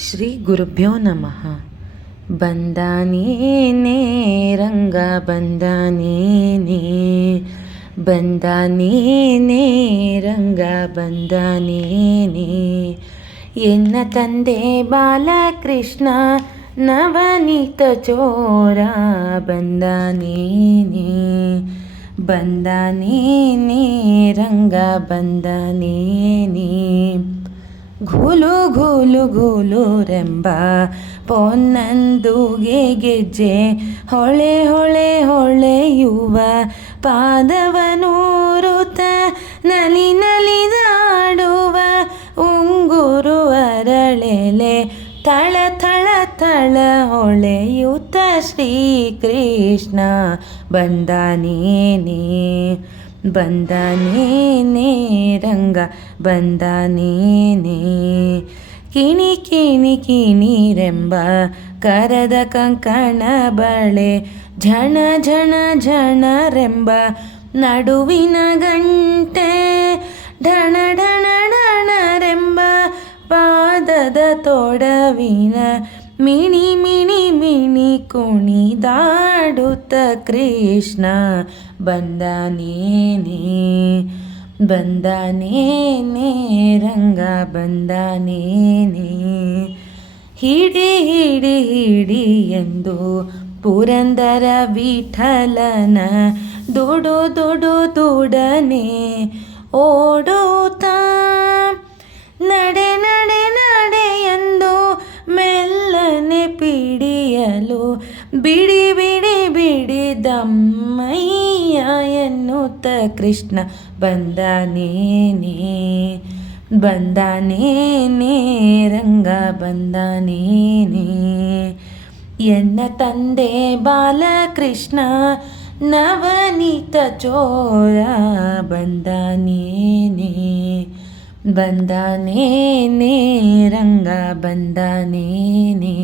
ಶ್ರೀ ಗುರುಭ್ಯೋ ನಮಃ. ಬಂದಾನೇನೇ ರಂಗ ಬಂದಾನೇನೇ, ಬಂದಾನೇನೇ ರಂಗ ಬಂದಾನೇನೇ, ಎನ್ನ ತಂದೆ ಬಾಲಕೃಷ್ಣ ನವನೀತ ಚೋರ ಬಂದಾನೇನೇ, ಬಂದಾನೇನೇ ರಂಗ ಬಂದಾನೇನೇ. ಘೂಲು ಘೂಲು ಘೂಲು ರೆಂಬ ಪೊನ್ನಂದುಗೆ ಗೆಜ್ಜೆ ಹೊಳೆ ಹೊಳೆ ಹೊಳೆಯುವ ಪಾದವನೂರುತ ನಲಿ ನಲಿದಾಡುವ ಉಂಗುರು ಅರಳೆಲೆ ತಳ ತಳ ತಳ ಹೊಳೆಯುತ್ತ ಶ್ರೀಕೃಷ್ಣ ಬಂದಾನೇನೇ, ಬಂದಾನೇನೇ ರಂಗ ಬಂದಾನೇನೇ. ಕಿಣಿ ಕಿಣಿ ಕಿಣಿರೆಂಬ ಕರದ ಕಂಕಣ ಬಳೆ ಝಣ ಝಣ ಝಣರೆಂಬ ನಡುವಿನ ಗಂಟೆ ಢಣ ಢಣ ಢಣರೆಂಬ ಪಾದದ ತೊಡವಿನ ಮಿಣಿ ಮಿಣಿ ಮಿಣಿ ಕುಣಿದಾಡುತ್ತ ಕೃಷ್ಣ ಬಂದಾನೇನೇ, ಬಂದಾನೇನೇ ರಂಗ ಬಂದಾನೇನೇ. ಹಿಡಿ ಹಿಡಿ ಹಿಡಿ ಎಂದು ಪುರಂದರ ವಿಠಲನ ದುಡು ದುಡು ದುಡನೆ ಓಡುತ್ತಾ ನಡೆ ನಡೆ ನಡೆ ಎಂದು ಮೆಲ್ಲನೆ ಪಿಡಿಯಲು ಬಿಡಿ ಬಿಡಿ ಬಿಡಿದಮ್ಮಯ್ಯ ಎನ್ನುತ್ತ ಕೃಷ್ಣ ಬಂದಾನೇನೇ, ಬಂದಾನೇನೇ ರಂಗ ಬಂದಾನೇನೇ. ಎನ್ನ ತಂದೆ ಬಾಲಕೃಷ್ಣ ನವನೀತ ಚೋರ ಬಂದಾನೇನೇ, ಬಂದಾನೇನೇ ರಂಗ ಬಂದಾನೇನೇ.